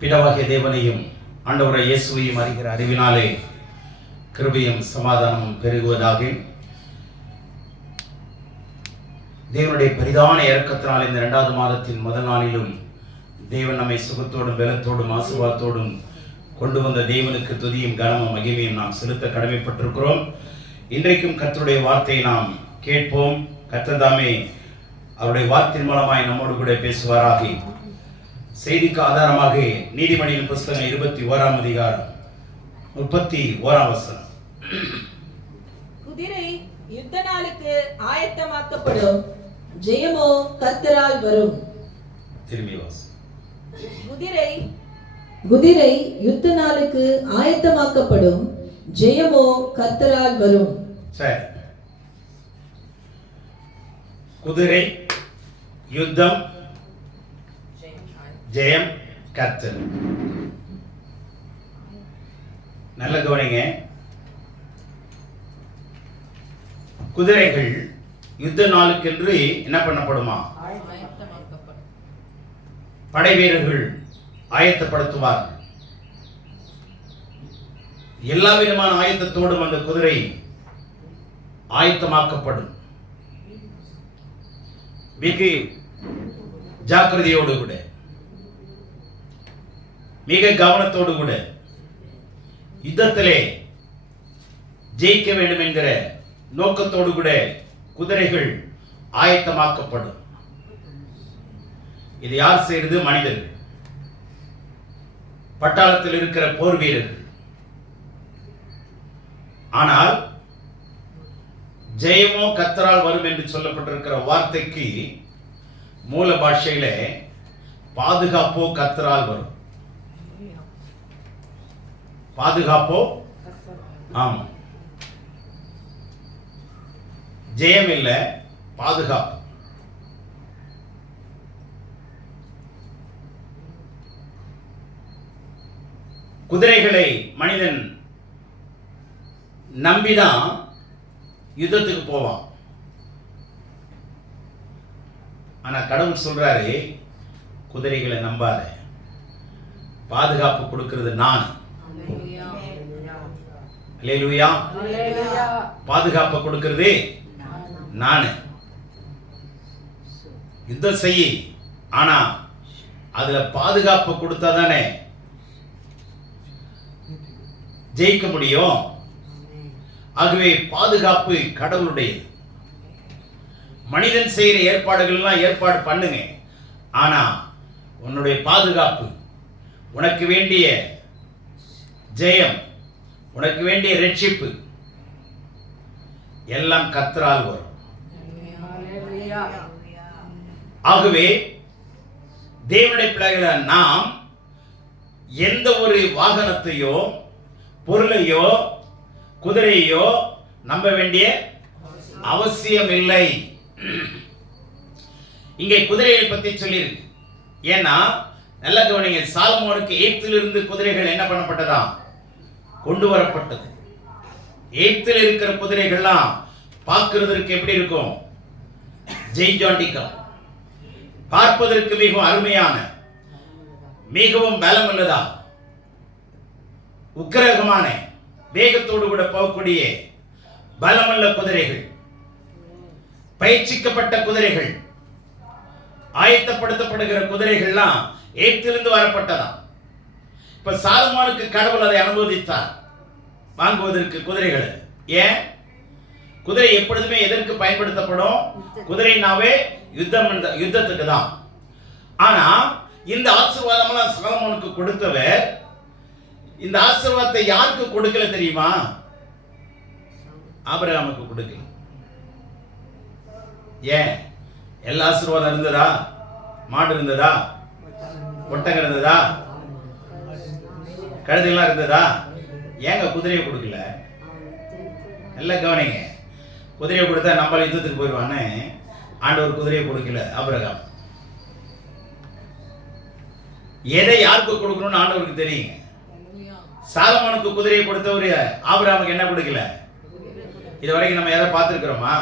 பிதாவாகிய தேவனையும் ஆண்டவராகிய இயேசுவையும் அறிகிற அறிவினாலே கிருபையும் சமாதானமும் பெருகுவதாக. தேவனுடைய பரிதான இரக்கத்தினால் இந்த 2வது மாதத்தின் முதல் நாளிலும் தேவன் நம்மை சுகத்தோடும் பலத்தோடும் ஆசீர்வாதத்தோடும் கொண்டு வந்த தேவனுக்கு துதியும் கனமும் மகிமையும் நாம் செலுத்த கடமைப்பட்டிருக்கிறோம். இன்றைக்கும் கர்த்தருடைய வார்த்தையை நாம் கேட்போம். கர்த்தர் தாமே அவருடைய வார்த்தையின் மூலமாய் நம்மோடு கூட பேசுவாராக. செய்திக்கு ஆதாரமாக நீதிமொழியின் புஸ்தகம் 21ஆம் அதிகாரம் 31ஆம் வசனம். குதிரை யுத்த நாளுக்கு ஆயத்தமாக்கப்படும், ஜெயமோ கர்த்தரால் வரும். திரும்பி வாசி. குதிரை யுத்த நாளுக்கு ஆயத்தமாக்கப்படும், ஜெயமோ கர்த்தரால் வரும். சரி, குதிரை, யுத்தம், ஜெயம் கர்த்தர். நல்ல கவனிங்க. குதிரைகள் யுத்த நாளுக்கென்று என்ன பண்ணப்படுமா? படை வீரர்கள் ஆயத்தப்படுத்துவார்கள். எல்லா விதமான ஆயத்தத்தோடும் அந்த குதிரை ஆயத்தமாக்கப்படும். மிக ஜாக்கிரதையோடு கூட, மிக கவனத்தோடு கூட யுத்தத்திலே ஜெயிக்க வேண்டும் என்கிற நோக்கத்தோடு கூட குதிரைகள் ஆயத்தமாக்கப்படும். இது யார் செய்கிறது? மனிதர்கள், பட்டாளத்தில் இருக்கிற போர் வீரர்கள். ஆனால் ஜெயமோ கர்த்தரால் வரும் என்று சொல்லப்பட்டிருக்கிற வார்த்தைக்கு மூல பாஷையில பாதுகாப்போ கர்த்தரால் வரும். பாதுகாப்போ, ஆமா, ஜெயம் இல்ல, பாதுகாப்பு. குதிரைகளை மனிதன் நம்பிதான் யுத்தத்துக்கு போவான். ஆனா கடவுள் சொல்றாரு, குதிரைகளை நம்பாத, பாதுகாப்பு கொடுக்கிறது நான். அல்லேலூயா. பாதுகாப்பு கொடுக்கிறது நானு. யுத்தம் செய்ய, ஆனா அதுல பாதுகாப்பு கொடுத்தா தானே ஜெயிக்க முடியும். ஆகவே பாதுகாப்பு கடவுளுடையது. மனிதன் செய்கிற ஏற்பாடுகள்லாம் ஏற்பாடு பண்ணுங்க, ஆனா உன்னுடைய பாதுகாப்பு, உனக்கு வேண்டிய ஜெயம், உனக்கு வேண்டிய ரட்சிப்பு எல்லாம் கர்த்தரால் வரும். ஆகவே தேவனுடைய பிள்ளைகள நாம் எந்த ஒரு வாகனத்தையோ பொருளையோ குதிரையோ நம்ப வேண்டிய அவசியம் இல்லை. இங்கே குதிரையை பற்றி சொல்லியிருக்கு. ஏன்னா நல்ல கவனிங்க, சாலமோனுக்கு எகிப்திலிருந்து குதிரைகள் என்ன பண்ணப்பட்டதா? கொண்டு வரப்பட்டது. எகிப்தில் இருக்கிற குதிரைகள்லாம் பார்க்கிறதற்கு எப்படி இருக்கும்? ஜெய்ஜாண்டிக்கா, பார்ப்பதற்கு மிகவும் அருமையான, மிகவும் பலம் உள்ளதா, உக்கிரகமான, வேகத்தோடு கூட போகக்கூடிய பலமுள்ள குதிரைகள், பயிற்சிக்கப்பட்ட குதிரைகள், ஆயத்தப்படுத்தப்படுகிற குதிரைகள்லாம் எகிப்திலிருந்து வரப்பட்டதா. இப்ப சாலமோனுக்கு கடவுள் அதை அனுமதித்தார், வாங்குவதற்கு குதிரைகளை. ஏன்? குதிரை எப்பொழுதுமே எதற்கு பயன்படுத்தப்படும்? குதிரைனாவே யுத்தத்துக்கு தான். ஆனா இந்த ஆசீர்வாதம்லாம் சாலமோனுக்கு கொடுத்தவர் இந்த ஆசீர்வாதத்தை யாருக்கு கொடுக்கல தெரியுமா? ஆபிரகாமுக்கு கொடுக்கல. ஏன்? எல்லா ஆசீர்வாதம் இருந்ததா? மாடு இருந்ததா? ஒட்டகம் இருந்ததா? கழுதையெல்லாம் இருந்ததா? ஏங்க குதிரையை கொடுக்கல? நல்ல கவனிங்க. குதிரையை கொடுத்தா நம்மள யுத்தத்துக்கு போயிடுவான்னு ஆண்டவர் குதிரையை கொடுக்கல ஆபிரகாம். எதை யாருக்கு கொடுக்கணும்னு ஆண்டவருக்கு தெரியுங்க. சாலமோனுக்கு குதிரையை கொடுத்தவர் ஆபிரகாமுக்கு என்ன கொடுக்கல? இது வரைக்கும் நம்ம எதை பார்த்துருக்கிறோமா?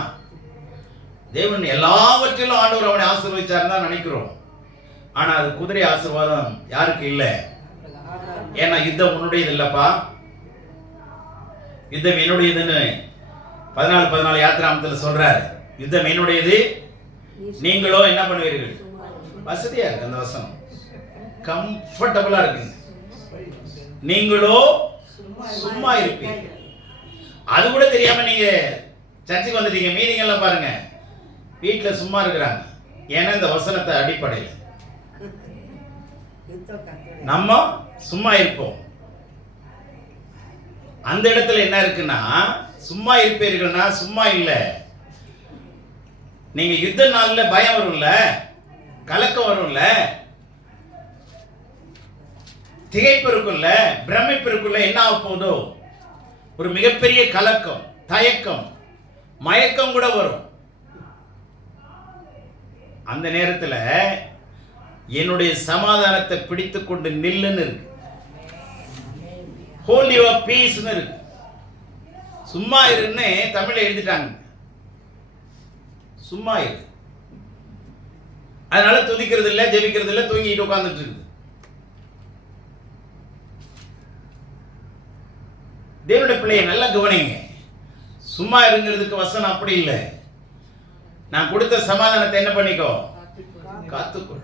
தேவன் எல்லாவற்றிலும் ஆண்டவர் அவனை ஆசீர்வதிச்சாருன்னு தான் நினைக்கிறோம். ஆனா அது குதிரை ஆசீர்வாதம் யாருக்கு இல்லை? ஏன்னா யுத்தம் உன்னுடையது இல்லப்பா, யுத்தம் என்னுடையதுன்னு 14 யாத்திராமத்தில் சொல்றாரு. யுத்தம் என்னுடையது, நீங்களோ என்ன பண்ணுவீர்கள்? வசதியா இருக்கு அந்த வசனம், கம்ஃபர்டபுளா இருக்கு. நீங்களோ சும்மா இருப்பீங்க. அது கூட தெரியாம நீங்க சர்ச்சுக்கு வந்துட்டீங்க. மீனிங் எல்லாம் பாருங்க, வீட்டுல சும்மா இருக்கிறாங்க. ஏன்னா இந்த வசனத்தை அடிப்படையில் நம்ம சும்மா இருப்போம். அந்த இடத்துல என்ன இருக்குன்னா, சும்மா இருப்பீர்கள்னா சும்மா இல்ல, நீங்க யுத்த நாள்ல பயம் வரும்ல, கலக்கம் வரும்ல, திகைப்பு இருக்கும்ல, பிரமிப்பு இருக்கும்ல. என்ன ஆக போதோ, ஒரு மிகப்பெரிய கலக்கம், தயக்கம், மயக்கம் கூட வரும். அந்த நேரத்துல என்னுடைய சமாதானத்தை பிடித்துக் கொண்டு நில்லுன்னு இருக்கு, ஹோல்ட் யுவர் பீஸ்னு இருக்கு. சும்மா இருன்னு தமிழ்ல எழுதிட்டாங்க, சும்மா இரு. அதனால துதிக்கிறது இல்ல, ஜெபிக்கிறது இல்ல, தூங்கிட்டு உட்கார்ந்துட்டு இருக்கு. தேவனுடைய பிள்ளையை நல்லா கவனிங்க. சும்மா இருங்கிறதுக்கு வசனம் அப்படி இல்லை. நான் கொடுத்த சமாதானத்தை என்ன பண்ணிக்கோ, காத்துக்கொள்.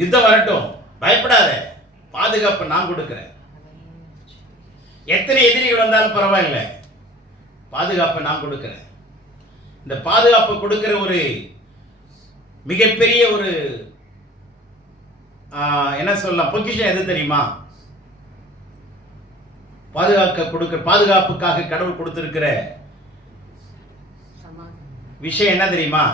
யுத்தம் வரட்டும், பயப்படாத, பாதுகாப்பு நான் கொடுக்கிறேன். எத்தனை எதிரிகள் வந்தாலும் பரவாயில்லை, பாதுகாப்பை நான் கொடுக்கிறேன். இந்த பாதுகாப்பு கொடுக்கிற ஒரு மிகப்பெரிய ஒரு என்ன சொல்லலாம், பொக்கிஷம் எது தெரியுமா? பாதுகாப்புக்காக கடவுள் கொடுத்திருக்கிற விஷயம் என்ன தெரியுமா?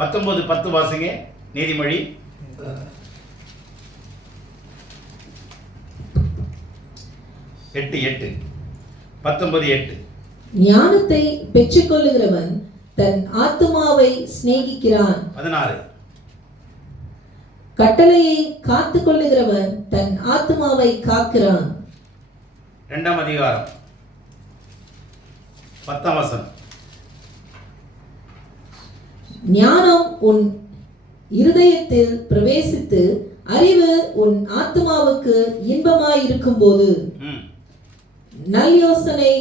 19:10 வாசிங்க, நீதிமொழி. 19:8. ஞானத்தை பெற்றுக்கொள்ளுகிறவன் தன் ஆத்துமாவை சிநேகிக்கிறான். 16. கட்டளையை காத்துக் கொள்ளுகிறவன் தன் ஆத்துமாவை காக்கிறான். 2ஆம் அதிகாரம் 10ஆம் வசனம். ஞானம் உன் இருதயத்தில் பிரவேசித்து அறிவு உன் ஆத்துமாவுக்கு இன்பமாயிருக்கும் போது நல் யோசனை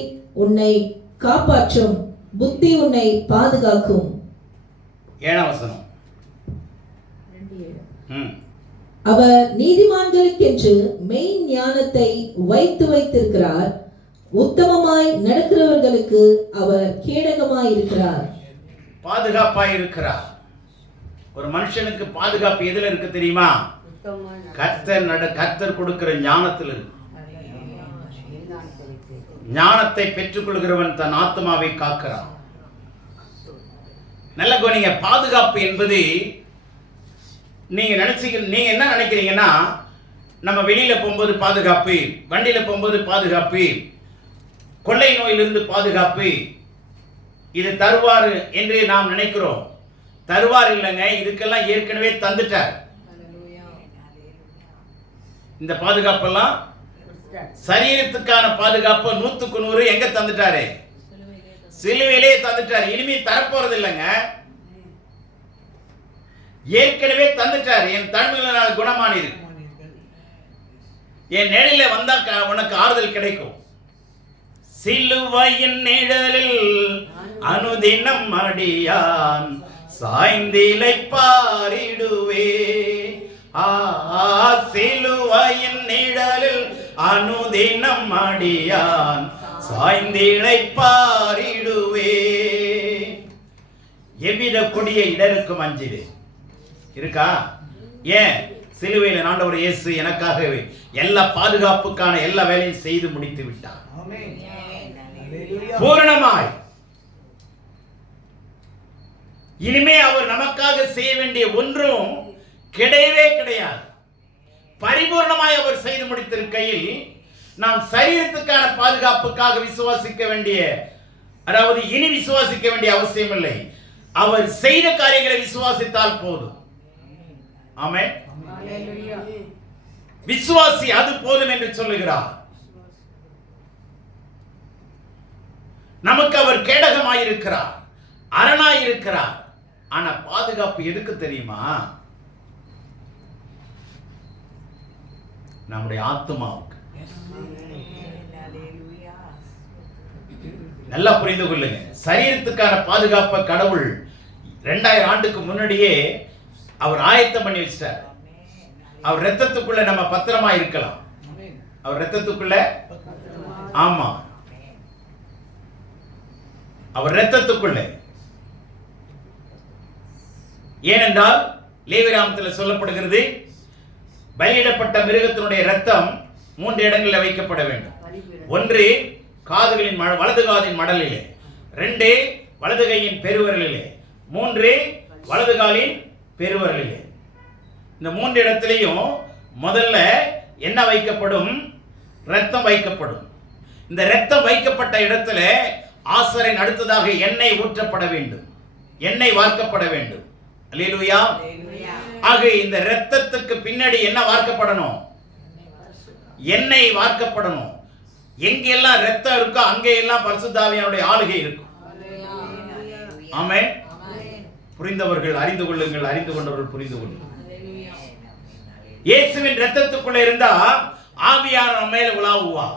உன்னை காப்பாற்றும், புத்தி உன்னை பாதுகாக்கும். 7ஆம் வசனம். அவர் நீதிமான்களுக்கென்று மெய் ஞானத்தை வைத்திருக்கிறார், உத்தமமாய் நடக்கிறவர்களுக்கு அவர் கேடகமாய் இருக்கிறார். பாதுகாப்பாய் இருக்கிறார். ஒரு மனுஷனுக்கு பாதுகாப்பு எதுல இருக்கு தெரியுமா? கர்த்தர் கொடுக்கிற ஞானத்தில் இருக்கு. ஞானத்தை பெற்றுக்கொள்கிறவன் தன் ஆத்மாவை காக்கிறான். நல்ல கவனிங்க, பாதுகாப்பு என்பது நீங்க என்ன நினைக்கிறீங்கன்னா, நம்ம வெளியில போகும்போது பாதுகாப்பு, வண்டியில போகும்போது பாதுகாப்பு, கொள்ளை நோயிலிருந்து பாதுகாப்பு, இது தருவார் என்று நாம் நினைக்கிறோம். தருவார் இல்லைங்க, இதுக்கெல்லாம் ஏற்கனவே தந்துட்டார். இந்த பாதுகாப்பெல்லாம் சரீரத்துக்கான பாதுகாப்பு 100க்கு 100 எங்க தந்துட்டாரு? சிலுவையிலே தந்துட்டாரு. இனிமே தரப்போறது இல்லைங்க, ஏற்கனவே தந்துட்டாரு. என் தழும்புகளினால் குணமானீர், என் நிழலில வந்தா உனக்கு ஆறுதல் கிடைக்கும். சிலுவையின் நிழலில் அனுதினம் அடியான் சாய்ந்திலை பாரிடுவே. சிலுவையின் நிழலில் அனுதினம் அடியான் சாய்ந்திலை பாரிடுவே. எவ்வித கொடிய இடருக்கும் அஞ்சிடு இருக்கா? ஏன்? சிலுவையில் ஆண்டவர் இயேசு எனக்காகவே எல்லா பாதுகாப்புக்கான எல்லா வேலையும் செய்து முடித்து விட்டார் பூரணமாய். இனிமே அவர் நமக்காக செய்ய வேண்டிய ஒன்றும் கிடையவே கிடையாது. பரிபூர்ணமாய் அவர் செய்து முடித்திருக்கையில் நாம் சரீரத்துக்கான பாதுகாப்புக்காக விசுவாசிக்க வேண்டிய, அதாவது இனி விசுவாசிக்க வேண்டிய அவசியம் இல்லை. அவர் செய்த காரியங்களை விசுவாசித்தால் போதும். ஆமென். விசுவாசி அது போதும் என்று சொல்லுகிறார். நமக்கு அவர் கேடகமாயிருக்கிறார், அரணாயிருக்கிறார். ஆனா பாதுகாப்பு எதுக்கு தெரியுமா? நம்முடைய ஆத்துமாவுக்கு. நல்லா புரிந்து கொள்ளுங்க. சரீரத்துக்கான பாதுகாப்பை கடவுள் 2000 ஆண்டுக்கு முன்னாடியே அவர் ஆயத்தம் பண்ணி வச்சிட்டார். அவர் ரத்தத்துக்குள்ள நம்ம பத்திரமா இருக்கலாம். அவர் ரத்தத்துக்குள்ள, ஆமா, அவர் ரத்தத்துக்குள்ள. ஏனென்றால் லேவியராகமத்தில் சொல்லப்படுகிறது, பலியிடப்பட்ட மிருகத்தினுடைய ரத்தம் 3 இடங்களில் வைக்கப்பட வேண்டும். 1 காதுகளின் வலது காதின் மடலிலே, 2 வலது கையின் பெருவிரலிலே, 3 வலது காலின் பெருவிரலிலே. இந்த 3 இடத்திலையும் முதல்ல என்ன வைக்கப்படும்? ரத்தம் வைக்கப்படும். இந்த ரத்தம் வைக்கப்பட்ட இடத்துல ஆசாரியன் அடுத்ததாக எண்ணெய் ஊற்றப்பட வேண்டும், எண்ணெய் வார்க்கப்பட வேண்டும். அல்லேலூயா. ஆக இந்த ரத்தத்துக்கு பின்னாடி என்ன வார்க்கப்படணும்? எண்ணெய் வார்க்கப்படணும். எங்கெல்லாம் ரத்தம் இருக்கோ அங்கெல்லாம் பரிசுத்த ஆவியானுடைய ஆளுகை இருக்கும். ஆமென். புரிந்தவர்கள் அறிந்து கொள்ளுங்கள், அறிந்து கொண்டவர்கள் புரிந்து கொள்ளுங்கள். இயேசுவின் ரத்தத்துக்குள்ள இருந்தா ஆவியான நம்ம மேல உலாவுவா.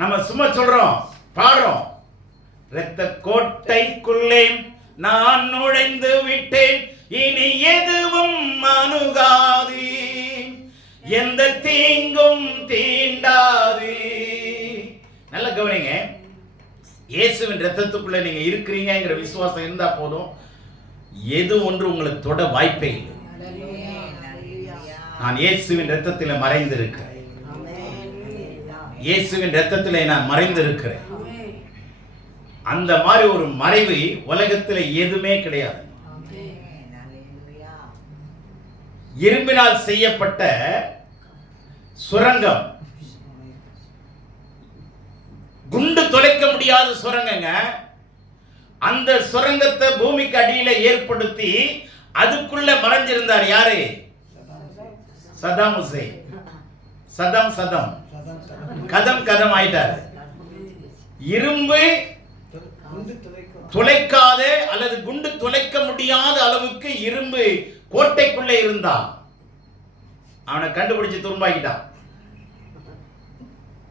நம்ம சும்மா சொல்றோம், பாடுறோம், இரத்த கோட்டைக்குள்ளே நான் நுழைந்து விட்டேன், இனி எதுவும் அணுகாது, எந்த தீங்கும் தீண்டாது. நல்ல கவனிங்க. இயேசுவின் ரத்தத்துக்குள்ள நீங்க இருக்கிறீங்கிற விசுவாசம் இருந்தா போதும், எது ஒன்று உங்களை தொட வாய்ப்பே இல்லை. நான் இயேசுவின் ரத்தத்தில் மறைந்திருக்கிறேன், இயேசுவின் ரத்தத்திலே நான் மறைந்திருக்கிறேன். அந்த மாதிரி ஒரு மறைவு உலகத்தில் எதுவுமே கிடையாது. இரும்பினால் செய்யப்பட்ட சுரங்கம், குண்டு தொலைக்க முடியாத சுரங்கங்க. அந்த சுரங்கத்தை பூமிக்கு அடியில ஏற்படுத்தி அதுக்குள்ள மறைஞ்சிருந்தார் யாரு? Saddam Hussein. சதம் சதம் கதம் கதம் ஆயிட்டாரு. இரும்பு துளைக்காத அல்லது குண்டு துளைக்க முடியாத அளவுக்கு இரும்பு கோட்டைக்குள்ளே இருந்தான். அவனை கண்டுபிடிச்சு துரும்பாக்கிட்டான்.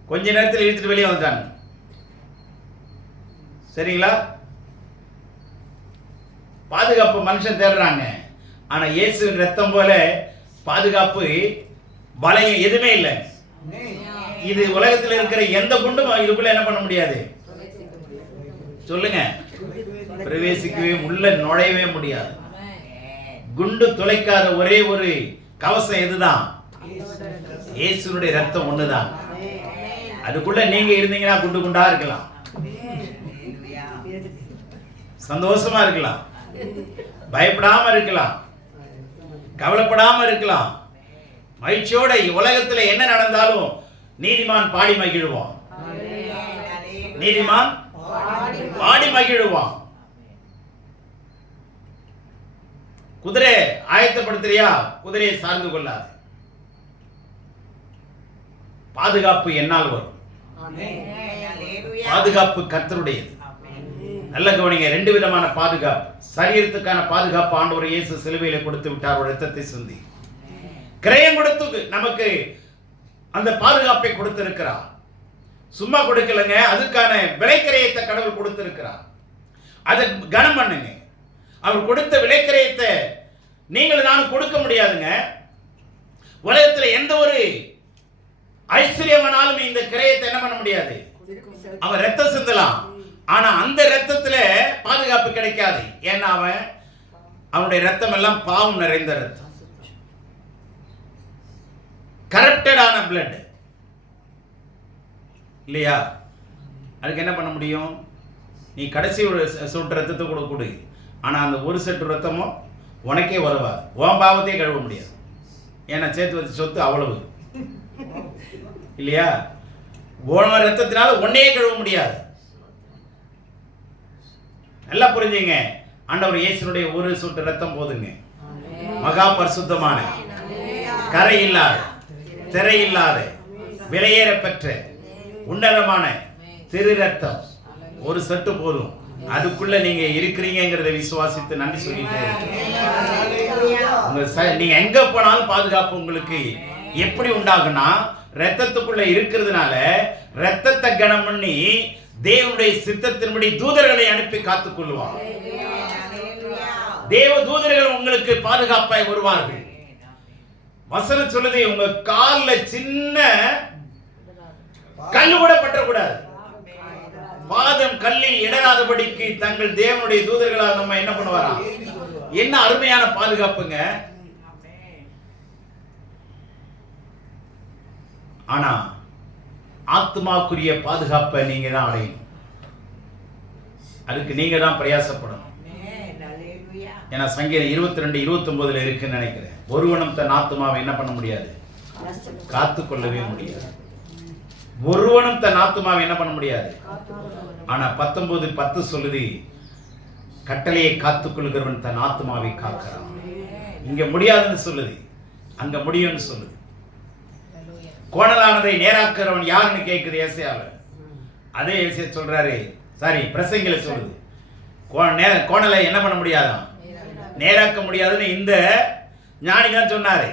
கொஞ்ச நேரத்தில் இழுத்துட்டு வெளியே வந்துட்டான். சரிங்களா? பாதுகாப்பு மனுஷன் தேடுறாங்க. ஆனா இயேசுவின் ரத்தம் போல பாதுகாப்பு பலம் எதுவுமே இல்லை. இது உலகத்தில் இருக்கிற எந்த குண்டும் இதுக்குள்ள என்ன பண்ண முடியாது? சொல்லுங்க, பிரவேசிக்கவே உள்ள நுழையவே முடியாது. குண்டு துளைக்காத ஒரே ஒரு கவசம் எதுதான்? இயேசுனுடைய ரத்தம் ஒண்ணுதான். அதுக்குள்ள நீங்க இருந்தீங்கன்னா குண்டு குண்டா இருக்கலாம், சந்தோஷமா இருக்கலாம், பயப்படாம இருக்கலாம், கவலைப்படாம இருக்கலாம், மகிழ்ச்சியோட. உலகத்துல என்ன நடந்தாலும் நீதிமான் பாடி மகிழ்வான், நீதிமான் பாடி மகிழ்வான். குதிரை ஆயத்தப்படுத்துறியா? குதிரையை சார்ந்து கொள்ளாது. பாதுகாப்பு என்னால் வரும். பாதுகாப்பு கர்த்தருடையது. நல்ல கவனிங்க. 2 விதமான பாதுகாப்பு. சரீரத்துக்கான பாதுகாப்பு ஆண்டவர் இயேசு சிலுவையில கொடுத்து விட்டார், ரத்தத்தை சிந்தி. கிரயம் கொடுத்து நமக்கு அந்த பாதுகாப்பை கொடுத்திருக்கிறார். சும்மா கொடுக்கலங்க, அதுக்கான விலைக்கிரயத்தை கடவுள் கொடுத்திருக்கிறார். அதை கனம் பண்ணுங்க. அவர் கொடுத்த விலைக்கிரயத்தை நீங்கள் நானும் கொடுக்க முடியாதுங்க. உலகத்தில் எந்த ஒரு ஐஸ்வர்யமானாலும் இந்த கிரயத்தை என்ன பண்ண முடியாது. அவன் ரத்தம் சிந்தலாம், ஆனா அந்த ரத்தத்துல பாதுகாப்பு கிடைக்காது. ஏன்னா அவனுடைய ரத்தம் எல்லாம் பாவம் நிறைந்த ரத்தம், கரப்டடான பிளட் இல்லையா? அதுக்கு என்ன பண்ண முடியும்? நீ கடைசி ஒரு சொட்டு ரத்தத்தை கூட கொடு, ஆனா அந்த ஒரு சொட்டு ரத்தமும் உனக்கே வருவாது. உன் பாவத்தையே கழுவ முடியாது. ஏன்னா சேர்த்து வச்ச சொத்து அவ்வளவு இல்லையா? உன் ரத்தத்தினால உன்னையே கழுவ முடியாது. நல்லா புரிஞ்சுங்க. ஆண்டவர் இயேசுனுடைய ஒரு சொட்டு ரத்தம் போதுங்க. மகா பரிசுத்தமான, கரை இல்லாத, திரை இல்லாத, விலையேற பெற்ற உன்னதமான திரு ரத்தம் ஒரு சொட்டு போதும். அதுக்குள்ள நீங்க இருக்கிறீங்கிறத விசுவாசித்து நன்றி சொல்லிட்டு நீங்க எங்க போனாலும் பாதுகாப்பு உங்களுக்கு எப்படி உண்டாகும்னா ரத்தத்துக்குள்ள இருக்கிறதுனால ரத்தத்தை கனம் பண்ணி தேவனுடைய சித்தத்தின்படி தூதர்களை அனுப்பி காத்துக் கொள்வார். தேவ தூதர்கள் உங்களுக்கு பாதுகாப்பாய் வருவார்கள். வசனம் சொல்லுது, உங்க கால்ல சின்ன கல்லு கூட பற்றக்கூடாது, பாதம் கல்லில் இடராதபடிக்கு தங்கள் தேவனுடைய தூதர்களால் நம்ம என்ன பண்ணுவாரா? என்ன அருமையான பாதுகாப்புங்க. ஆனா ஆத்மாக்குரிய பாதுகாப்பை நீங்க தான் அடையணும். அதுக்கு நீங்க தான் பிரயாசப்படணும். ஏன்னா சங்கீதம் 22:29 இருக்குன்னு நினைக்கிறேன். ஒருவனும் தன் ஆத்மாவை என்ன பண்ண முடியாது? காத்துக்கொள்ளவே முடியாது. ஒருவனும் தன் ஆத்மாவை என்ன பண்ண முடியாது. ஆனா 19:10 சொல்லுது, கட்டளையை காத்துக்கொள்கிறவன் தன் ஆத்மாவை காக்கிறான். இங்க முடியாதுன்னு சொல்லுது, அங்க முடியும்னு சொல்லுது. கோணலானதை நேராக்கிறவன் யாருன்னு கேட்குது ஏசாயால. அதே ஏசாயா சொல்றாரு, சாரி பிரசங்கில சொல்லுது, கோணலை என்ன பண்ண முடியாதான், நேராக்க முடியாதுன்னு இந்த ஞானி தான் சொன்னாரு.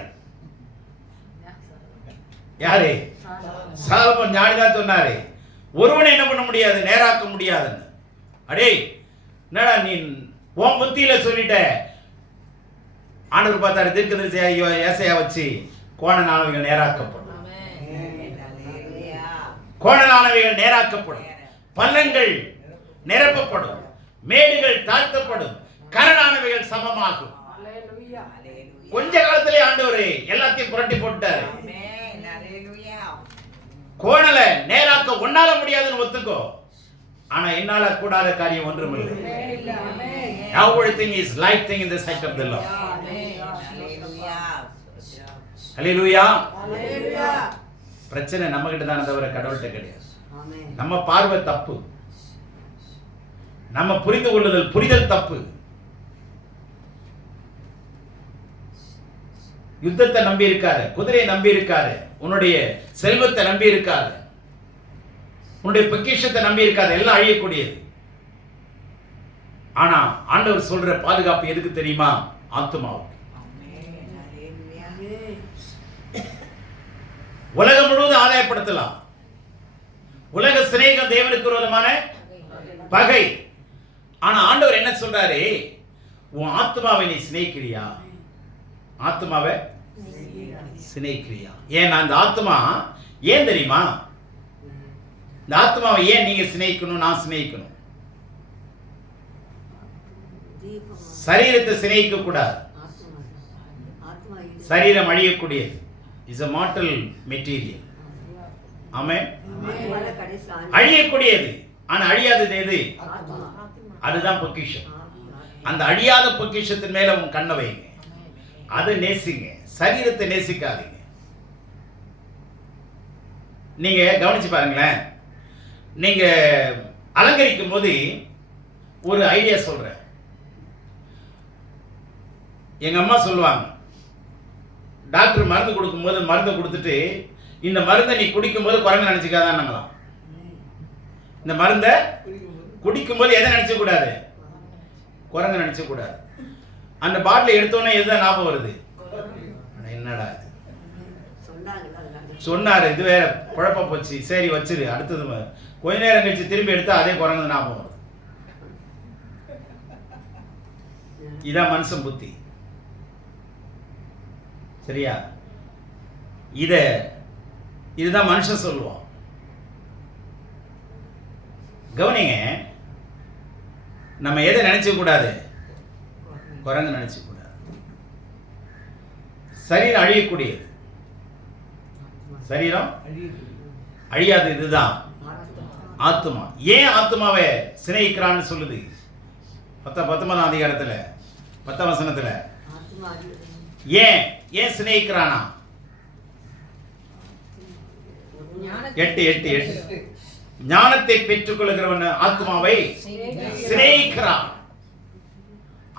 யாரு? சாலமோன் ஞானி தான் சொன்னாரு, ஒருவனை என்ன பண்ண முடியாது, நேராக்க முடியாதுன்னு. அடே என்னடா நீ உன் புத்தியில சொல்லிட்ட. ஆண்டவர் பார்த்தாரு, தீர்க்கதரிசி ஏசாயா வச்சு கோணலானவைகள் நேராக்கப்படும், கோணலானவைகள் நேராக்கப்படும், பள்ளங்கள் நிரப்பப்படும், மேடுகள் தாழ்த்தப்படும், கரடானவைகள் சமமாகும். கொஞ்ச காலத்திலே ஆண்டவர் எல்லாத்தையும் புரட்டி போட்டாரு. கோணலை நேராக்க உன்னால முடியாதுன்னு ஒத்துக்கோ, ஆனா என்னால கூடாத காரியம் ஒன்றும் இல்லை. Everything is light thing in the sight of the Lord. Hallelujah. பிரச்சனை நம்ம கிட்ட தானே தவிர கடவுள்கிட்ட கிடையாது. நம்ம பார்வை தப்பு, நம்ம புரிந்து கொள்ளுதல் புரிதல் தப்பு. யுத்தத்தை நம்பி இருக்காரு, குதிரையை நம்பி இருக்காரு, உன்னுடைய செல்வத்தை நம்பி இருக்காரு, உன்னுடைய பொக்கிஷத்தை நம்பி இருக்காது, எல்லாம் அழியக்கூடியது. ஆனா ஆண்டவர் சொல்ற பாதுகாப்பு எதுக்கு தெரியுமா? ஆத்துமாவுக்கு. உலகம் முழுவதும் ஆதாயப்படுத்தலாம். உலக சிநேகம் தேவனுக்கு விரோதமான பகை. ஆனா ஆண்டவர் என்ன சொல்றாரு? உன் ஆத்மாவை நீ சிநேகிக்கிறியா? ஆத்மாவை சிநேகிக்கிறியா? ஏன் அந்த ஆத்மா ஏன் தெரியுமா? இந்த ஆத்மாவை ஏன் நீங்க சிநேகிக்கணும், நான் சிநேகிக்கணும்? சரீரத்தை சிநேகிக்க கூடாது. சரீரம் அழியக்கூடியது. is a mortal material. ஆமென். அழியக்கூடியது. ஆனா அழியாதது எது? அதுதான் பொக்கிஷம். அந்த அழியாத பொக்கிஷத்தின் மேல உன் கண்ணை வைங்க, அதை நேசிங்க. சரீரத்தை நேசிக்காதீங்க. நீங்க கவனிச்சு பாருங்களேன். நீங்க அலங்கரிக்கும் போது ஒரு ஐடியா சொல்றேன். எங்க அம்மா சொல்லுவாங்க, டாக்டர் மருந்து கொடுக்கும்போது மருந்தை கொடுத்துட்டு, இந்த மருந்தை நீ குடிக்கும்போது குரங்கு நினைச்சுக்காதான். இந்த மருந்தை குடிக்கும்போது எதை நினைச்ச கூடாது? குரங்கு நினைச்ச கூடாது. அந்த பாட்டில் எடுத்தோன்னே எதுதான் ஞாபகம் வருது? என்னடா இது சொன்னாரு, இது வேற குழப்ப போச்சு, சரி வச்சிரு, அடுத்தது கொஞ்ச நேரம் கழிச்சு திரும்பி எடுத்தா அதே குரங்கு ஞாபகம் வருது. இதான் மனுஷன் புத்தி. சரியா? இதுதான் மனுஷன் சொல்லுவான். கவனிங்க, நம்ம எதை நினைச்ச கூடாது? குரங்கு நினைச்ச கூடாது. சரீரம் அழியக்கூடியது, சரீரம் அழியாது. இதுதான் ஆத்மா. ஏன் ஆத்மாவை சிநேகிக்கிறான்னு சொல்லுது 19ஆம் அதிகாரத்துல 10ஆம் வசனத்துல. ஏன் சிநேகிக்கிறானா? 8:8 ஞானத்தை பெற்றுக் கொள்கிறவன் ஆத்மாவை சிநேகிக்கிறான்.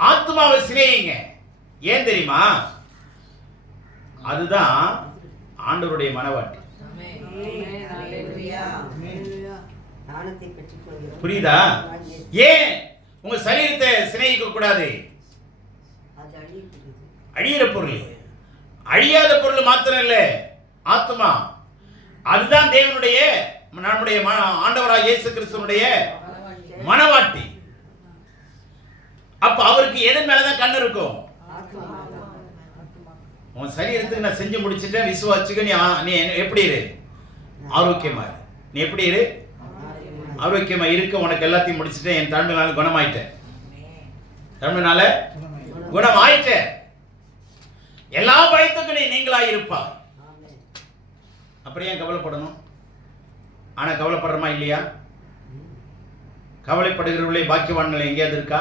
ஆத்மாவை சிநேகிங்க. ஏன் தெரியுமா? அதுதான் ஆண்டவருடைய மனவாட்டி. ஞானத்தை பெற்றுக்கொள்கிறோம். புரியுதா? ஏன் உங்க சரீரத்தை சிநேகிக்க கூடாது? அது அழியக்கூடியது. அழியிற பொருள், அழியாத பொருள் மாத்திரம் இல்ல, ஆத்மா. அதுதான் தேவனுடைய நம்முடைய ஆண்டவராகிய இயேசு கிறிஸ்துவினுடைய மனவாட்டி. அப்ப அவருக்கு எதன் மேலதான் கண்ணு இருக்கும்? உன் சரீரத்துக்கு நான் செஞ்சு முடிச்சுட்டேன், விசுவாசிக்க நீ எப்படி இரு? ஆரோக்கியமா இரு. நீ எப்படி இரு? ஆரோக்கியமா இருக்க. உனக்கு எல்லாத்தையும் முடிச்சுட்டேன், என் தன்மையினால குணமாயிட்டேன், தன்மையினால குணமாயிட்டேன், எல்லா பயத்துக்கும் நீங்களா இருப்பா. அப்புறம் ஏன் கவலைப்படணும்? ஆனா கவலைப்படுறமா இல்லையா? கவலைப்படுகிறவர்களே பாக்கியவான்கள் எங்கேயாவது இருக்கா?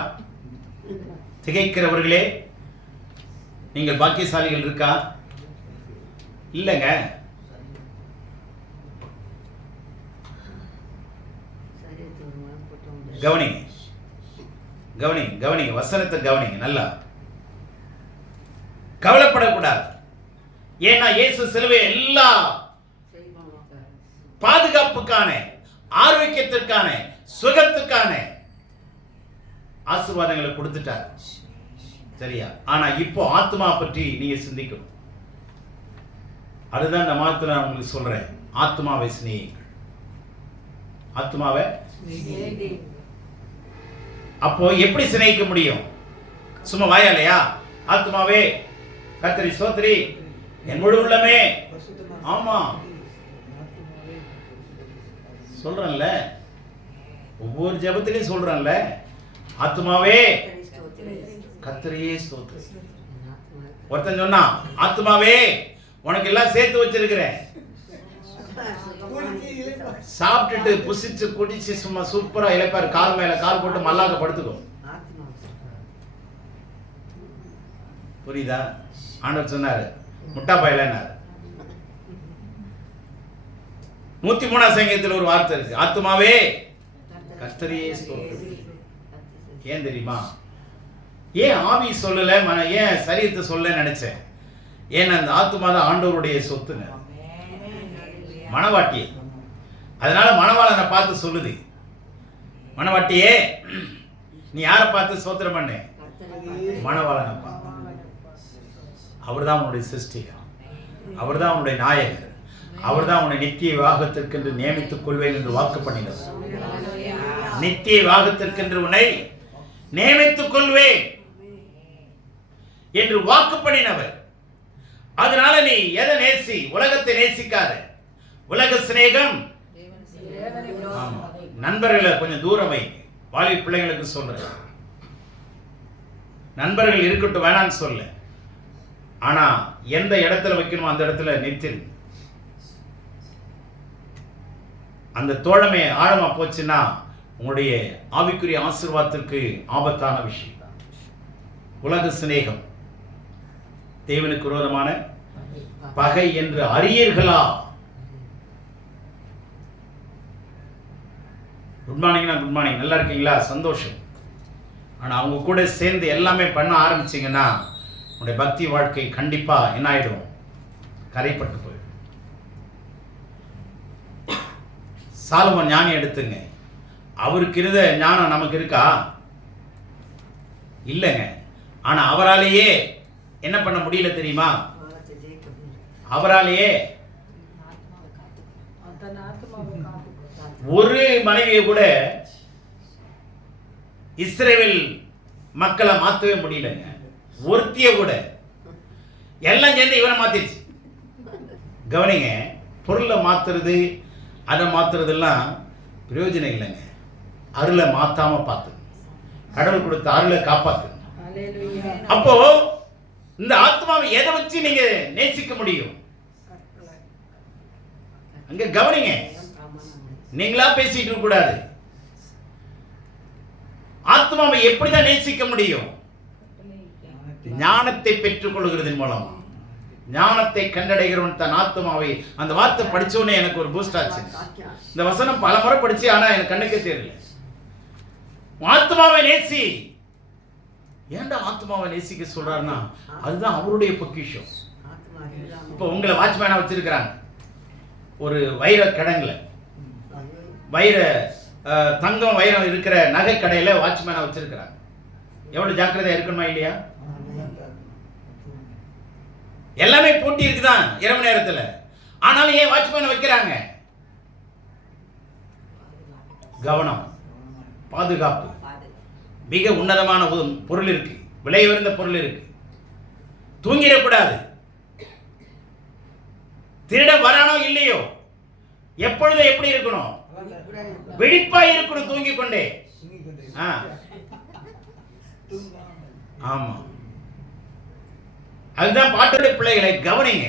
திகைக்கிறவர்களே நீங்கள் பாக்கியசாலிகள் இருக்கா? இல்லைங்க. கவனிங்க, கவனிங்க, கவனிங்க, வசனத்தை கவனிங்க நல்லா. கவலைப்படக்கூடாது. ஏன்னா இயேசு சிலுவை எல்லா பாதுகாப்புக்கான, ஆரோக்கியத்திற்கான, சுகத்துக்கான ஆசீர்வாதங்களை கொடுத்துட்டார். சரியா? ஆனா இப்போ ஆத்மா பற்றி நீங்க சிந்திக்கணும். அதுதான் இந்த மாதத்துல நான் உங்களுக்கு சொல்றேன். ஆத்மாவை சிநேகிங்கள். ஆத்மாவை அப்போ எப்படி சிநேகிக்க முடியும்? சும்மா வாயாலையா? ஆத்மாவே கர்த்தரை ஸ்தோத்திரி, என் முழு உள்ளமே. ஆமா சொல்றேன்ல, ஒவ்வொரு ஜெபத்திலையும் சொல்றேன்ல, ஆத்மாவே கர்த்தரையே ஸ்தோத்திரி. ஒருத்தன் சொன்னா, ஆத்மாவே உனக்கு எல்லாம் சேர்த்து வச்சிருக்கிறேன், சாப்பிட்டுட்டு புசிச்சு குடிச்சு சும்மா சூப்பரா இளைப்பாரு, கால் மேல கால் போட்டு மல்லாக படுத்துக்கும். புரியுதா? ஆண்டவர் சொன்னாரு, முட்டா பயலன்னாரு. 103 சங்கீதத்தில் ஒரு வார்த்தை இருக்கு, ஆத்மாவே கர்த்தரையே ஸ்தோத்திரி. ஏன் தெரியுமா? ஏன் ஆவி சொல்லல, ஏன் சரீரத்தை சொல்ல நினைச்சேன்? ஏன்னா அந்த ஆத்மா தான் ஆண்டவருடைய சொத்துங்க, மனவாட்டி. அதனால மணவாளனை பார்த்து சொல்லுது, மனவாட்டியே நீ யாரை பார்த்து ஸ்தோத்திரம் பண்ண? மணவாளனை பார்த்து. அவர் தான் உன்னுடைய சிருஷ்டிகர், அவர் தான் உன்னுடைய நாயகர், அவர் தான் உன்னை நித்திய விவாகத்திற்கென்று நியமித்துக் கொள்வேன் என்று வாக்கு பண்ணினார். நித்திய விவாகத்திற்கென்று உன்னை நியமித்துக் கொள்வேன் என்று வாக்கு பண்ணினவர். அதனால நீ எதை நேசி? உலகத்தை நேசிக்காத. உலக சிநேகம், நண்பர்களை கொஞ்சம் தூரம் வை. வாலி பிள்ளைங்களுக்கு சொல்றேன், நண்பர்கள் இருக்கட்டும், வேணான்னு சொல்ல. ஆனா எந்த இடத்துல வைக்கணுமோ அந்த இடத்துல நிறுத்திரு. அந்த தோழமை ஆழமா போச்சுன்னா உங்களுடைய ஆவிக்குரிய ஆசீர்வாதத்திற்கு ஆபத்தான விஷயம். உலக சிநேகம் தேவனுக்கு விரோதமான பகை என்று அறியீர்களா? குட் மார்னிங்னா குட் மார்னிங், நல்லா இருக்கீங்களா? சந்தோஷம். ஆனால் அவங்க கூட சேர்ந்து எல்லாமே பண்ண ஆரம்பிச்சிங்கன்னா உங்களுடைய பக்தி வாழ்க்கை கண்டிப்பாக என்ன ஆகிடும்? கரைப்பட்டு போயிடும். சாலமோன் ஞானி எடுத்துங்க, அவருக்கு இருந்த ஞானம் நமக்கு இருக்கா? இல்லைங்க. ஆனால் அவராலேயே என்ன பண்ண முடியல தெரியுமா? அவராலேயே ஒரு மனைவியை கூட இஸ்ரவேல் மக்களை மாற்றவே முடியலங்க. ஒருத்திய கூட. எல்லாம் சேர்ந்து இவனை மாத்திருச்சு. கவனிங்க, பொருளை மாத்துறது, அதை மாத்துறதெல்லாம் பிரயோஜனம் இல்லைங்க. அருளை மாத்தாம பார்த்து, கடவுள் கொடுத்த அருளை காப்பாத்து. அப்போ இந்த ஆத்மாவை எதை வச்சு நீங்க நேசிக்க முடியும்? அங்க கவனிங்க, நீங்களா பேசிட்டு இருக்க கூடாது. ஆத்மாவை எப்படிதான் நேசிக்க முடியும்? ஞானத்தை பெற்றுக் கொள்கிறதன் மூலம். ஞானத்தை கண்டடைகிறவன் தன் ஆத்மாவை. அந்த வார்த்தை படிச்சோன்னே எனக்கு ஒரு பூஸ்ட் ஆச்சு. இந்த வசனம் பல முறை படிச்சு, ஆனா எனக்கு கண்ணுக்கே தெரியல. ஆத்மாவை நேசி. ஏன்டா ஆத்மாவை நேசிக்க சொல்றாருன்னா அதுதான் அவருடைய பொக்கிஷம். இப்போ உங்களை வாட்ச்மேனா வச்சிருக்கிறாங்க ஒரு வைர கிடங்குல. தங்கம் வைரம் இருக்கிற நகை கடையில் வாட்ச்மேனை வச்சிருக்கிறாங்க. எவ்வளவு ஜாக்கிரதையா இருக்கணுமா இல்லையா? எல்லாமே போட்டி இருக்குதான் இரவு நேரத்தில். ஆனாலும் ஏன் வாட்ச்மேனை வைக்கிறாங்க? கவனம், பாதுகாப்பு. மிக உன்னதமான பொருள் இருக்கு, விலை உயர்ந்த பொருள் இருக்கு. தூங்கிடக்கூடாது. திருட வரானோ இல்லையோ, எப்பொழுது எப்படி இருக்கணும்? விழிப்பாய் இருக்கணும், தூங்கிக் கொண்டே. ஆமா, அதுதான் பாட்டுடைய பிள்ளைகளை கவனிங்க.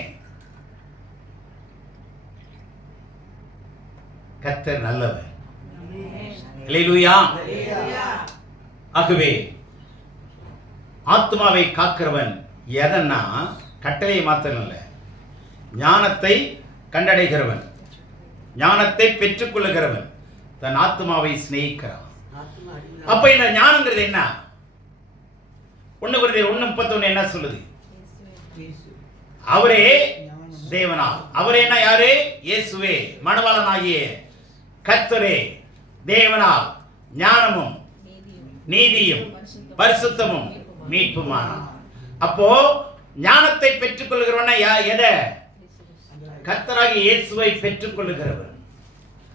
கர்த்தர் நல்லவர். அல்லேலூயா. ஆகவே ஆத்மாவை காக்கிறவன் எதன்னா கட்டளையை மாத்திரம் இல்லை, ஞானத்தை கண்டடைகிறவன், ஞானத்தை பெற்றுக்கொள்ளுகிறவன் தன் ஆத்மாவை சிநேகிக்கிறான். அப்ப இந்த ஞானங்கிறது என்ன? 1 Corinthians 1:31 என்ன சொல்லுது? அவரே தேவனா, அவரே என்ன? யாரு? இயேசுவே, மணவாளனாகிய கர்த்தரே தேவனால் ஞானமும் நீதியும் பரிசுத்தமும் மீட்புமானார். அப்போ ஞானத்தை பெற்றுக் கொள்கிறவன எதை? கர்த்தராகிய இயேசுவை பெற்றுக் கொள்ளுகிறவன்,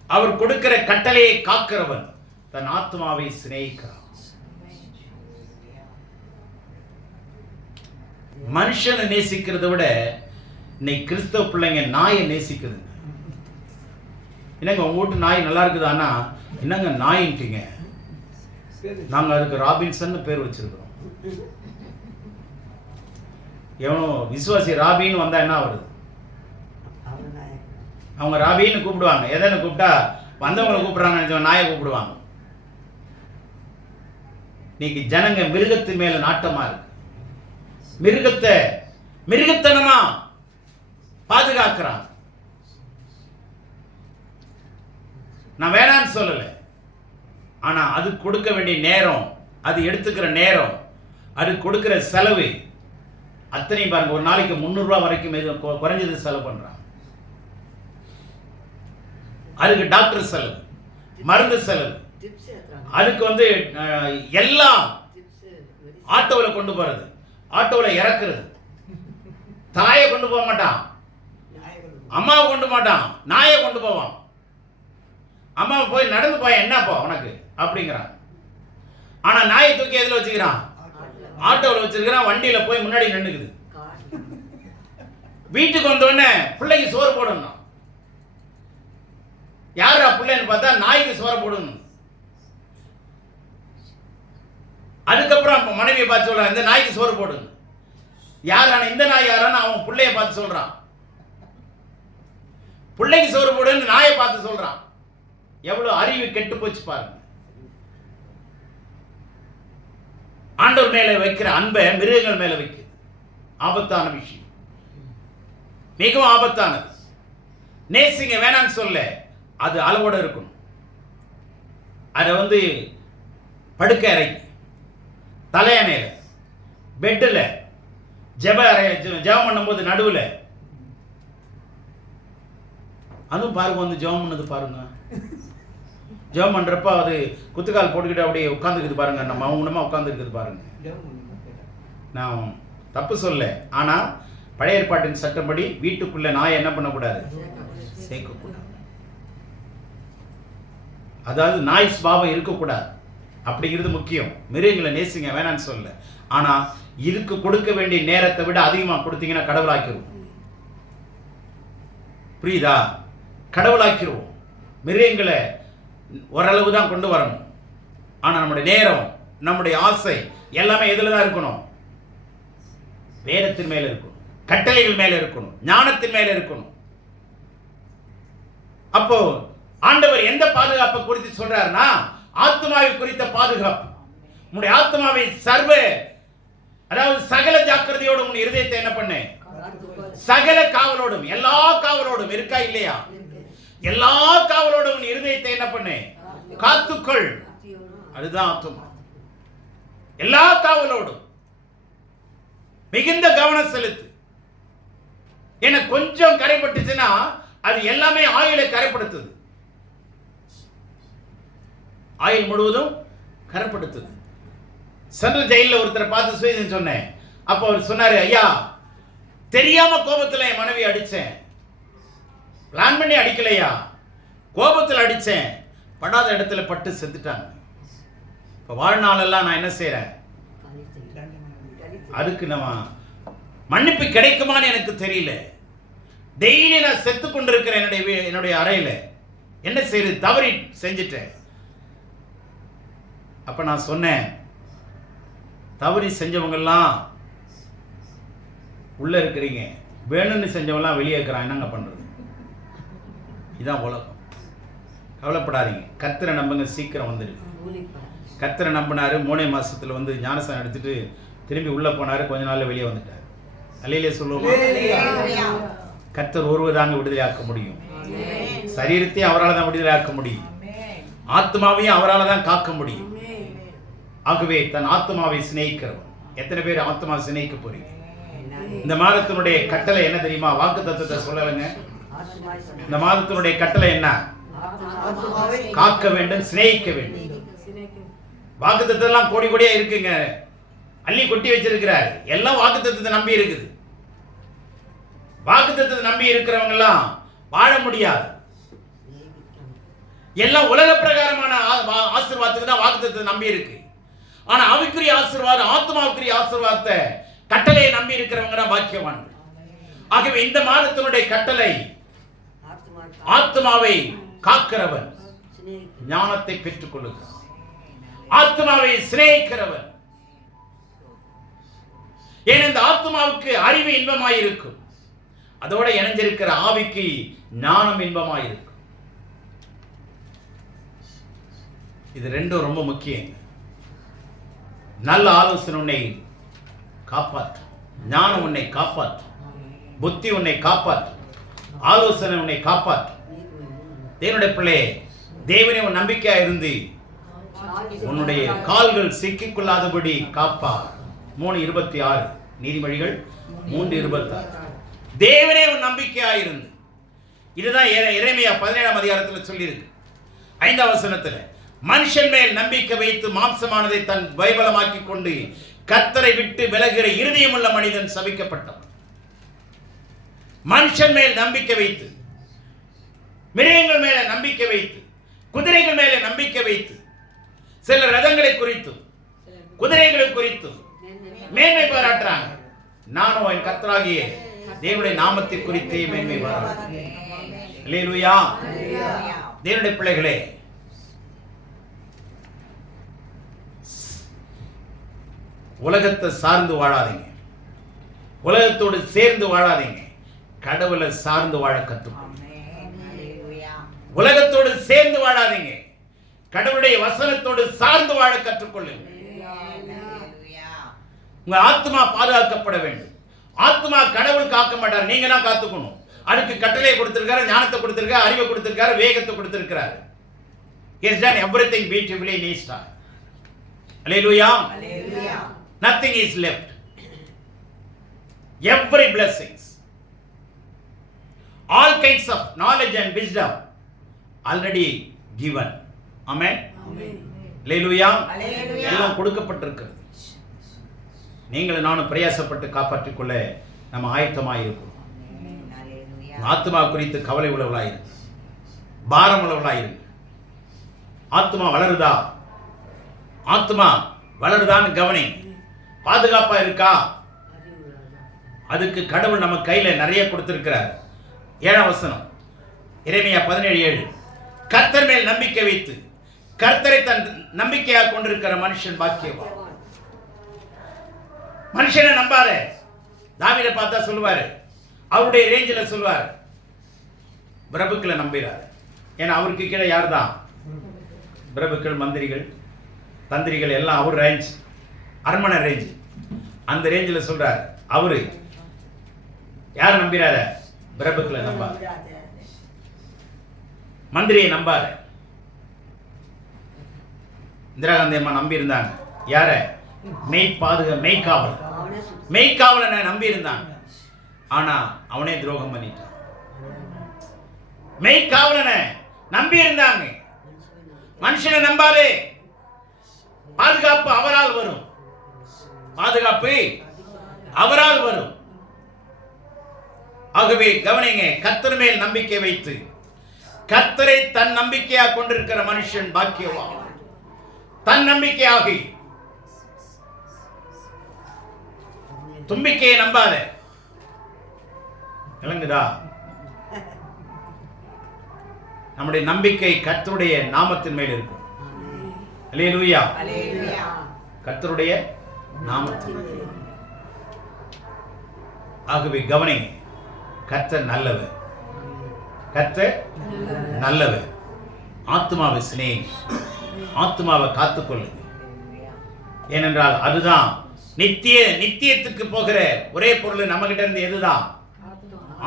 அவர் கொடுக்கிற கட்டளையை காக்கிறவன் தன் ஆத்மாவை சிநேகிக்கிறான். மனுஷனை நேசிக்கிறத விட இன்னைக்கு கிறிஸ்தவ பிள்ளைங்க நாயை நேசிக்குது. என்னங்க உங்க வீட்டு நாய் நல்லா இருக்குதானா? என்னங்க நாயின்ட்டீங்க? நாங்கள் அதுக்கு ராபின்சன் பேர் வச்சிருக்கிறோம். எவனோ விசுவாசி ராபின்னு வந்தா என்ன வருது? அவங்க ராபின்னு கூப்பிடுவாங்க. எதன்னு கூப்பிட்டா வந்தவங்களை கூப்பிடுறாங்க, நாயை கூப்பிடுவாங்க. இன்னைக்கு ஜனங்க மிருகத்து மேல நாட்டமா இருக்கு. மிருகத்தனமா பாதுகாக்கிறான். நான் வேணான்னு சொல்லல, ஆனா அது கொடுக்க வேண்டிய நேரம், அது எடுத்துக்கிற நேரம், அது கொடுக்கிற செலவு அத்தனையும் பாருங்க. ஒரு நாளைக்கு 300 ரூபாய் வரைக்கும் குறைஞ்சது செலவு பண்றான். அதுக்கு டாக்டர் செலவு, மருந்து செலவு, அதுக்கு எல்லாம் ஆட்டோவில் கொண்டு போறது, ஆட்டோவில் இறக்குறது. தாயை கொண்டு போக மாட்டான், அம்மாவை கொண்டு மாட்டான், நாயை கொண்டு போவான். அம்மாவை போய் நடந்து போய் என்னப்பா உனக்கு அப்படிங்கிறான். ஆனா நாயை தூக்கி எதுல வச்சுக்கிறான்? ஆட்டோவில் வச்சிருக்கிறான். வண்டியில போய் முன்னாடி நின்னுக்குது. வீட்டுக்கு வந்தோடனே பிள்ளைக்கு சோறு போடணும். யாரா பிள்ளைன்னு பார்த்தா நாய்க்கு சோறு போடணும். அதுக்கப்புறம் மனைவியை பார்த்து சொல்றான், இந்த நாய்க்கு சோறு போடுங்க. யாரான இந்த நாய் யாரான்னு அவன் பிள்ளைய பார்த்து சொல்றான். பிள்ளைக்கு சோறு போடுன்னு நாயை பார்த்து சொல்றான். எவ்வளவு அறிவு கெட்டு போச்சு பாருங்க. ஆண்டவர் மேல வைக்கிற அன்பை மிருகங்கள் மேல வைக்குது. ஆபத்தான விஷயம், மிகவும் ஆபத்தானது. நேசிங்க வேணான்னு சொல்ல, அது அளவோட இருக்கணும். அதை படுக்கை அறை, தலையணையில, பெட்டில், ஜெபம் பண்ணும்போது நடுவில், அதுவும் பாருங்க ஜெபம் பண்ணது பாருங்க. ஜெபம் பண்றப்ப அது குத்துக்கால் போட்டுக்கிட்டு அப்படியே உட்காந்துக்குது பாருங்க, நம்ம மௌனமா உட்காந்துருக்குது பாருங்க. நான் தப்பு சொல்ல, ஆனா பழைய ஏற்பாட்டின் சட்டப்படி வீட்டுக்குள்ள நாயை என்ன பண்ணக்கூடாது? சேர்க்கக்கூடாது. அதாவது நாய் சுபாவம் இருக்கக்கூடாது அப்படிங்கிறது முக்கியம். மிருகங்களை நேசிங்க வேணான்னு சொல்ல, ஆனா இதுக்கு கொடுக்க வேண்டிய நேரத்தை விட அதிகமா கொடுத்தீங்கன்னா கடவுளாக்கிடுவோம். புரியுதா? கடவுளாக்கிடுவோம். மிருகங்களை ஓரளவு தான் கொண்டு வரணும். ஆனா நம்முடைய நேரம், நம்முடைய ஆசை எல்லாமே எதுல தான் இருக்கணும்? வேதத்தின் மேல இருக்கணும், கட்டளைகள் மேல இருக்கணும், ஞானத்தின் மேல இருக்கணும். அப்போ ஆண்டவர் எந்த பாதுகாப்பை குறித்து சொல்றாருன்னா, ஆத்மாவை குறித்த பாதுகாப்பு. உன்னுடைய ஆத்மாவை அதாவது சகல ஜாக்கிரதையோடும் உன் இருதயத்தை என்ன பண்ணு? சகல காவலோடும், எல்லா காவலோடும் இருக்கா இல்லையா? எல்லா காவலோடும் உன் இருதயத்தை என்ன பண்ணு? காத்துக்கொள். அதுதான் ஆத்மா. எல்லா காவலோடும் மிகுந்த கவனம் செலுத்து. ஏன்னா கொஞ்சம் கரைப்பட்டுச்சுன்னா அது எல்லாமே ஆயுளை கரைப்படுத்துது. ஆயுள் முழுவதும் கரப்படுத்துது. சென்ட்ரல் ஜெயிலில் ஒருத்தரை பார்த்து சுயதம் சொன்னேன். அப்போ அவர் சொன்னாரு, ஐயா தெரியாம கோபத்தில் என் மனைவி அடித்தேன், பிளான் பண்ணி அடிக்கலையா, கோபத்தில் அடித்தேன், படாத இடத்துல பட்டு செத்துட்டாங்க. இப்போ வாழ்நாளெல்லாம் நான் என்ன செய்கிறேன், அதுக்கு நம்ம மன்னிப்பு கிடைக்குமான்னு எனக்கு தெரியல. டெய்லி நான் செத்து கொண்டிருக்கிறேன் என்னுடைய அறையில். என்ன செய்யுது, தவறி செஞ்சிட்டேன். அப்போ நான் சொன்னேன், தவறி செஞ்சவங்கெல்லாம் உள்ளே இருக்கிறீங்க, வேணும்னு செஞ்சவங்களாம் வெளியே இருக்கிறான், என்னங்க பண்ணுறது? இதுதான் உலகம். கவலைப்படாதீங்க, கர்த்தரை நம்புங்க, சீக்கிரம் வந்துடுங்க. கர்த்தரை நம்பினாரு, 3 மாசத்துல வந்து ஞானஸ்நானம் எடுத்துட்டு திரும்பி உள்ளே போனார், கொஞ்ச நாள்ல வெளியே வந்துட்டார். அல்லேலூயா சொல்லுவோமா? கர்த்தர் ஒருவர் தாங்க விடுதலை ஆக்க முடியும். சரீரத்தையும் அவரால் தான் விடுதலை ஆக்க முடியும், ஆத்மாவையும் அவரால் தான் காக்க முடியும். ஆகவே தன் ஆத்மாவை சிநேகிக்கிறவன். எத்தனை பேர் ஆத்மா சிநேகிக்க போறீங்க? இந்த மாதத்தினுடைய கட்டளை என்ன தெரியுமா? வாக்கு தத்துவத்தை சொல்லலைங்க. இந்த மாதத்தினுடைய கட்டளை என்ன? காக்க வேண்டும், சிநேகிக்க வேண்டும். வாக்கு தத்துவம் கோடி கோடியா இருக்குங்க, அள்ளி கொட்டி வச்சிருக்கிறார். எல்லாம் வாக்கு தத்துவத்தை நம்பி இருக்குது. வாக்கு தத்துவத்தை நம்பி இருக்கிறவங்க எல்லாம் வாழ முடியாது. எல்லாம் உலக பிரகாரமான ஆசீர்வாதத்துக்கு தான் வாக்கு தத்துவத்தை நம்பி இருக்கு. ஆனா ஆவிக்குரிய ஆசீர்வாதம், ஆத்மாவுக்குரிய ஆசீர்வாதத்தை, கட்டளையை நம்பி இருக்கிறவங்க தான் பாக்கியவான்கள். ஆகவே இந்த மாதத்தினுடைய கட்டளை, ஆத்மாவை காக்கிறவன் ஞானத்தை பெற்றுக் கொள்ளுகிறான், ஆத்மாவை சிநேகிக்கிறவன். ஏன் இந்த ஆத்மாவுக்கு அறிவு இன்பமாயிருக்கும், அதோட இணைஞ்சிருக்கிற ஆவிக்கு ஞானம் இன்பமாயிருக்கும். இது ரெண்டும் ரொம்ப முக்கியம். நல்ல ஆலோசனை உன்னை காப்பாற்றும், ஞானம் உன்னை காப்பாற்றும், புத்தி உன்னை காப்பாற்றும், ஆலோசனை உன்னை காப்பாற்றும். தேவனுடைய பிள்ளையே, தேவனே உன் நம்பிக்கையா இருந்து உன்னுடைய கால்கள் சிக்கிக்கொள்ளாதபடி காப்பார். 3:26 நீதிமொழிகள் 3:26. தேவனே உன் நம்பிக்கையா இருந்து. இதுதான் எரேமியா 17ஆம் அதிகாரத்தில் சொல்லியிருக்கு 5ஆம் வசனத்தில். மனுஷன் மேல் நம்பிக்கை வைத்து மாம்சமானதை தன் வைபலமாக்கி கொண்டு கர்த்தரை விட்டு விலகுகிற இருதயமுள்ள மனிதன் சபிக்கப்பட்டவன். மனுஷன் மேல் நம்பிக்கை வைத்து, மிருகங்கள் மேல நம்பிக்கை வைத்து, குதிரைகள் மேல நம்பிக்கை வைத்து, சில ரதங்களை குறித்தும் குதிரைகளை குறித்தும் மேன்மை பாராட்டுறாங்க. நானும் என் கர்த்தராகிய தேவனுடைய நாமத்தை குறித்தே மேன்மை பாராட்டுகிறேன். அல்லேலூயா. தேவனுடைய பிள்ளைகளே, உலகத்தை சார்ந்து வாழாதீங்க, உலகத்தோடு சேர்ந்து வாழாதீங்க, கடவுளை சார்ந்து வாழ கற்றுக்கொள்ளுங்க. உலகத்தோடு சேர்ந்து வாழாதீங்க, கடவுளுடைய வசனத்தோடு சார்ந்து வாழ கற்றுக்கொள்ளுங்க. உங்க ஆத்மா பாதுகாக்கப்பட வேண்டும். ஆத்மா கடவுள் காக்க மாட்டார், நீங்க தான் காத்துக்கணும். அதுக்கு கட்டளையை கொடுத்திருக்காரு, ஞானத்தை கொடுத்திருக்காரு, அறிவை கொடுத்திருக்காரு, வேகத்தை கொடுத்திருக்காரு. He has done everything beautifully in his time. Hallelujah. Nothing is left. Every blessings, all kinds of knowledge and wisdom already given. Amen. Hallelujah. எல்லாம் கொடுக்கப்பட்டிருக்கிறது. நீங்களும் நானும் பிரயாசப்பட்டு காப்பாற்றிக் கொள்ள நம்ம ஆயத்தமாக இருக்கணும். ஆத்மா குறித்து கவலை உள்ளவர்களாயிருக்கு, பாரம் உள்ளவர்களாயிருக்கு. ஆத்மா வளருதா, ஆத்மா வளருதான்னு கவனி. பாதுகாப்பா இருக்கா? அதுக்கு கடவுள் நம்ம கையில நிறைய கொடுத்திருக்கிறார். 7ஆம் வசனம் எரேமியா 17:7. கர்த்தர் மேல் நம்பிக்கை வைத்து கர்த்தரை தன் நம்பிக்கையாக கொண்டிருக்கிற மனுஷன் பாக்கியவான். மனுஷனை நம்பாத. தாவீதை பார்த்தா சொல்லுவாரு, அவருடைய ரேஞ்சில் சொல்லுவார், பிரபுக்களை நம்பிறாரு. ஏன்னா அவருக்கு கீழே யார் தான்? பிரபுக்கள், மந்திரிகள், தந்திரிகள் எல்லாம் அவர் ரேஞ்ச், அரண்மனை ரேஞ்ச். அந்த ரேஞ்சில் சொல்றாரு. அவரு யார் நம்பிறார? பிரபுக்களை நம்பாத, மந்திரியை நம்பாத. இந்திரா காந்தி அம்மா நம்பி இருந்தாங்க. யார? மெய்க்காவலனை நம்பி இருந்தாங்க. ஆனா அவனே துரோகம் பண்ணிட்டான். மெய்க்காவலனை நம்பி இருந்தாங்க. மனுஷனை நம்பாதே. பாதுகாப்பு அவரால் வரும். பாதுகாப்பு அவரால் வரும். ஆகவே கவனிங்க, கர்த்தர் மேல் நம்பிக்கை வைத்து கர்த்தரை தன் நம்பிக்கையாக கொண்டிருக்கிற மனுஷன் பாக்கியவான். தன் நம்பிக்கையாகி தும்பிக்கையை நம்பாத. விளங்குதா? நம்முடைய நம்பிக்கை கர்த்தருடைய நாமத்தின் மேல் இருக்கும். அல்லேலூயா. கர்த்தருடைய நாமத்தின் மேல். ஆகவே கவனிங்க, கர்த்தர் நல்லவர். கர்த்தர் நல்லவர். ஆத்துமாவை சிநேகி, ஆத்துமாவை காத்துக்கொள்ளுங்க. ஏனென்றால் அதுதான் நித்தியத்துக்கு போகிற ஒரே பொருள். நம்ம கிட்ட இருந்து எதுதான்?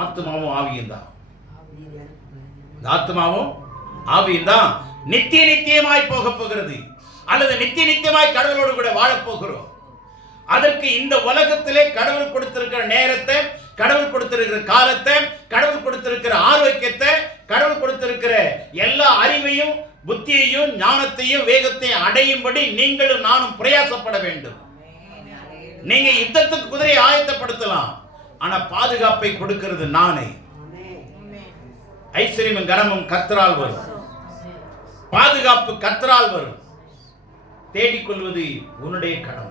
ஆத்துமாவும் ஆவியும் தான். ஆத்துமாவும் ஆவியும் தான் நித்தியமாய் போக போகிறது, அல்லது நித்தியமாய் கடவுளோடு கூட வாழப் போகிறோம். அதற்கு இந்த உலகத்திலே கடவுள் கொடுத்திருக்கிற நேரத்தை, கடவுள் கொடுத்திருக்கிற காலத்தை, கடவுள் கொடுத்திருக்கிற ஆரோக்கியத்தை, கடவுள் கொடுத்திருக்கிற எல்லா அறிவையும், புத்தியையும், ஞானத்தையும், வேகத்தையும் அடையும்படி நீங்களும் நானும் பிரயாசப்பட வேண்டும். நீங்க யுத்தத்துக்கு குதிரையை ஆயத்தப்படுத்தலாம், ஆனா பாதுகாப்பை கொடுக்கிறது நானே. ஐஸ்வர்யமும் கனமும் கர்த்தரால் வரும். பாதுகாப்பு கர்த்தரால் வரும். தேடிக்கொள்வது உன்னுடைய கடமை.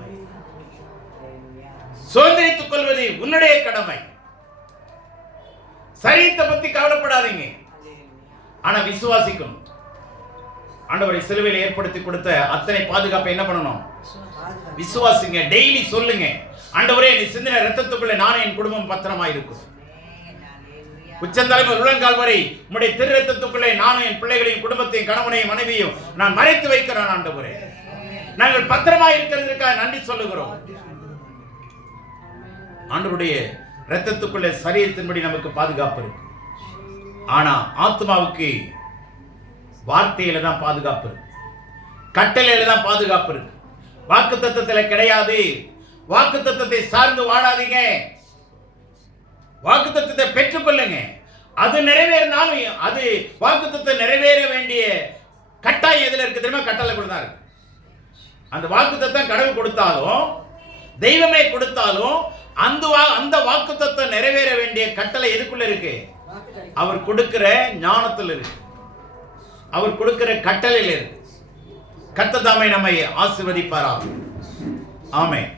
சுதந்திரித்துக் கொள்வது உன்னுடைய கடமை. சரீரத்தை பத்தி கவலைப்படாதீங்க, ஆனா விசுவாசிக்கணும். ஆண்டவரை சிலுவையில் ஏற்படுத்தி கொடுத்த அத்தனை பாதுகாப்பை என்ன பண்ணணும்? விசுவாசிங்க. டெய்லி சொல்லுங்க, ஆண்டவரே நீ சிந்தின ரத்தத்துக்குள்ளே நானும் என் குடும்பம் பத்திரமா இருக்கும். உச்சந்தலைமை உள்ளங்கால் வரை உம்முடைய திரு ரத்தத்துக்குள்ளே நானும் என் பிள்ளைகளையும், குடும்பத்தையும், கணவனையும், மனைவியும் நான் மறைத்து வைக்கிறேன். ஆண்டவரே, நாங்கள் பத்திரமா இருக்கிறதுக்காக நன்றி சொல்லுகிறோம். ஆண்டவருடைய ரத்தத்துக்குள்ளே சரீரத்தின்படி நமக்கு பாதுகாப்பு இருக்கு. ஆனா ஆத்மாவுக்கு வார்த்தையில தான் பாதுகாப்பு இருக்கு, கட்டளையில தான் பாதுகாப்பு இருக்கு. வாக்கு தத்தத்தில் கிடையாது. வாக்கு தத்தத்தை சார்ந்து வாழாதீங்க. வாக்கு தத்தத்தை பெற்றுக்கொள்ளுங்க. அது நிறைவேறினாலும் அது வாக்கு தத்தத்தை நிறைவேற வேண்டிய கட்டாயம் எதுல இருக்கு தெரியுமா? கட்டளைக்குள்ள தான் இருக்கு. அந்த வாக்கு தத்தம் கடவுள் கொடுத்தாலும், தெய்வமே கொடுத்தாலும், அந்த வாக்கு தத்தம் நிறைவேற வேண்டிய கட்டளை எதுக்குள்ள இருக்கு? அவர் கொடுக்கிற ஞானத்தில் இருக்கு, அவர் கொடுக்கிற கட்டளையில் இருக்கு. கர்த்தர் தாமே நம்மை ஆசீர்வதிப்பாராக. ஆமென்.